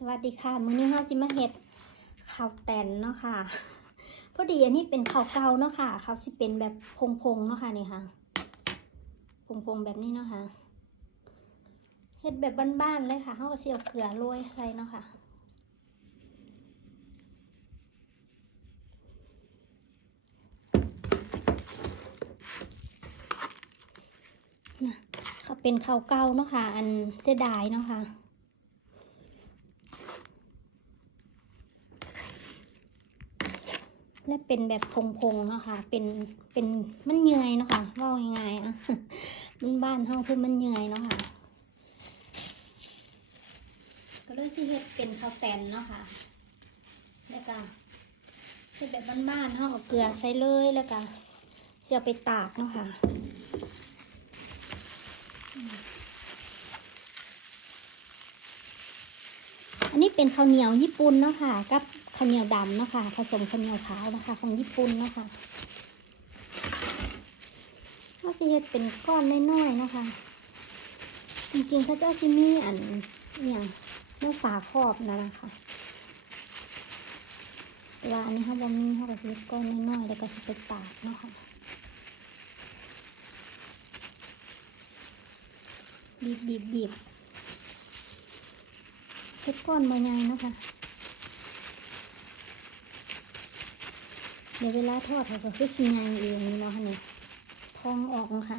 สวัสดีค่ะ มื้อนี้เฮาสิมาเฮ็ดข้าวแตนเนาะค่ะ พอดีอันนี้เป็นข้าวเก่าเนาะค่ะเขาสิเป็นแบบพงๆเนาะค่ะนี่ค่ะพงๆแบบนี้เนาะค่ะเฮ็ดแบบบ้านๆเลยค่ะเฮาก็สิเอาเกลือโรยใส่เนาะค่ะเขาเป็นข้าวเก่าเนาะค่ะ อันเสียดายเนาะค่ะ และเป็นแบบพงๆเนาะค่ะ เป็น เป็นมันเหนื่อยเนาะค่ะว่ายังไงอะมันบ้านเฮาคือมันเหนื่อยเนาะค่ะ ก็เลยที่เฮ็ดเป็นข้าวแตนเนาะค่ะ แล้วก็เฮ็ดแบบบ้านๆเฮาเอาเกลือใส่เลยแล้วก็เสียไปตากเนาะค่ะอันนี้เป็นข้าวเหนียวญี่ปุ่นเนาะค่ะกับ ข้าวเหนียวดำนะคะผสมข้าวเหนียวขาวนะคะ ของญี่ปุ่นนะคะก็สิเฮ็ดเป็นก้อนน้อยๆนะคะ จริงๆเขาเจ้าที่มีอันเนี่ยเนื้อฝาครอบนะนะคะแต่ว่าอันนี้เขาบ่มีเขาก็สิเฮ็ดก้อนน้อยๆแล้วก็สิไปตากนะคะบีบบีบบีบเฮ็ดก้อนมาใหญ่นะคะ เดี๋ยวเวลาทอดเขาก็คือชิ้นใหญ่เองนี่เนาะค่ะนี่พองออกค่ะ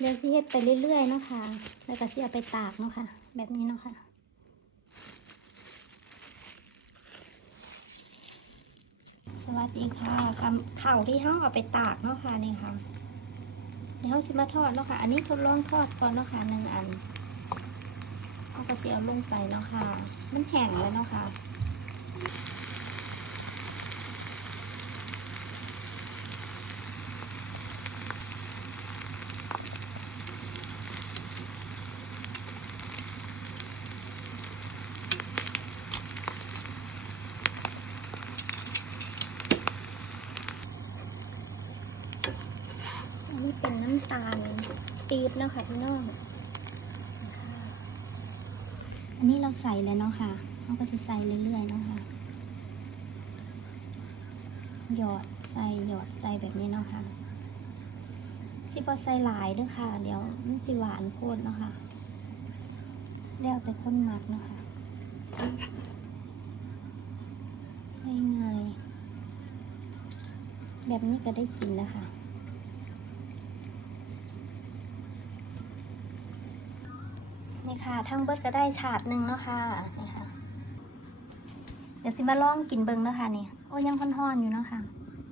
เดี๋ยวสิเฮ็ดไปเรื่อยๆเนาะค่ะ แล้วก็สิเอาไปตากเนาะค่ะ แบบนี้เนาะค่ะ สวัสดีค่ะคำข่าวที่เขาเอาไปตากเนาะค่ะนี่ค่ะเดี๋ยวเขาสิมาทอดเนาะค่ะ อันนี้ทดลองทอดก่อนเนาะค่ะหนึ่งอันเอากระเสียลงไปเนาะค่ะ มันแห้งแล้วเนาะค่ะ นนี้เป็นน้ำตาลปี๊บนะคะพี่น้องอันนี้เราใส่แล้วเนาะค่ะเราก็จะใส่เรื่อยๆเนาะค่ะหยอดใส่หยอดใส่แบบนี้เนาะค่ะสิบอใส่หลายด้วยค่ะ เดี๋ยวมันสิหวานโพดเนาะค่ะแล้วแต่คนมักเนาะค่ะง่ายๆแบบนี้ก็ได้กินแล้วค่ะ นี่ค่ะ ทั้งเบิดก็ได้ฉาดหนึ่งเนาะค่ะนี่ค่ะ เดี๋ยวสิมาลองกินเบิงเนาะค่ะนี่โอ้ยังพอนๆอยู่เนาะค่ะ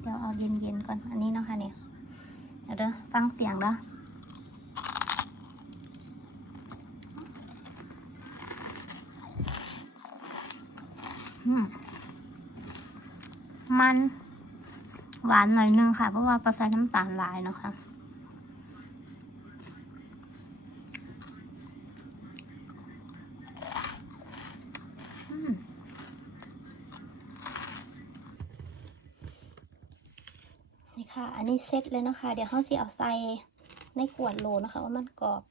เดี๋ยวเอาเย็นๆก่อน อันนี้เนาะค่ะนี่เดี๋ยวเด้อฟังเสียงเด้อมัน หวานหน่อยนึงค่ะ เพราะว่าปลาใส่น้ำตาลหลายเนาะค่ะ ค่ะ อันนี้เซ็ตเลยนะคะ เดี๋ยวเขาสิเอาใส่ในขวดโหลนะคะ ว่ามันกรอบ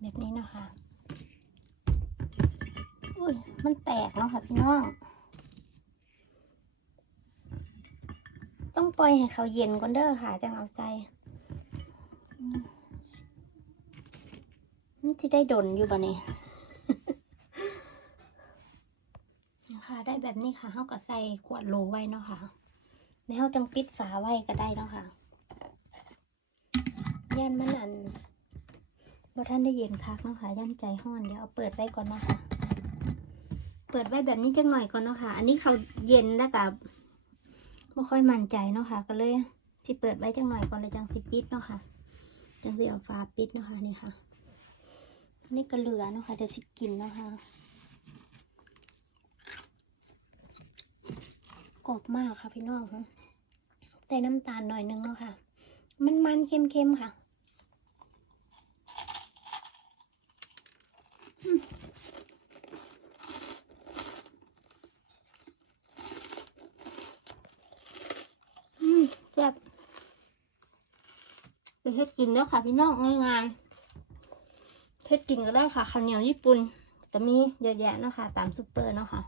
แบบนี้นะคะอุ้ยมันแตกแล้วค่ะพี่น้อง ต้องปล่อยให้เขาเย็นก่อนเด้อค่ะจังเอาใส่อืมมันจะได้ดนอยู่บ่เนี่ยค่ะได้แบบนี้ค่ะเขาก็ใส่ขวดโหลไว้เนาะค่ะ แล้วเราจังปิดฝาไว้ก็ได้เนาะค่ะ ย่านมันอันบ่ท่านได้เย็นคักเนาะค่ะย่านใจห้อนเดี๋ยวเอาเปิดไว้ก่อนเนาะค่ะ เปิดไว้แบบนี้จังหน่อยก่อนเนาะค่ะ อันนี้เขาเย็นแล้วกับไม่ค่อยมั่นใจเนาะค่ะ ก็เลยสิเปิดไว้จังหน่อยก่อนเลยจังสิปิดเนาะค่ะ จังสิเอาฝาปิดเนาะค่ะนี่ค่ะ นี่ก็เหลือเนาะค่ะเดี๋ยวสิกินเนาะค่ะกร อบมากค่ะพี่น้องค่ะแต่น้ำตาลหน่อยนึงเนาะค่ะ มันมันเค็มๆค่ะอืมอืมแซ่บไปเฮ็ดกินเด้อค่ะพี่น้องง่ายๆเทศกินก็ได้ค่ะข้าวเหนียวญี่ปุ่นจะมีเยอะแยะเนาะคะตามซูเปอร์เนาะค่ะ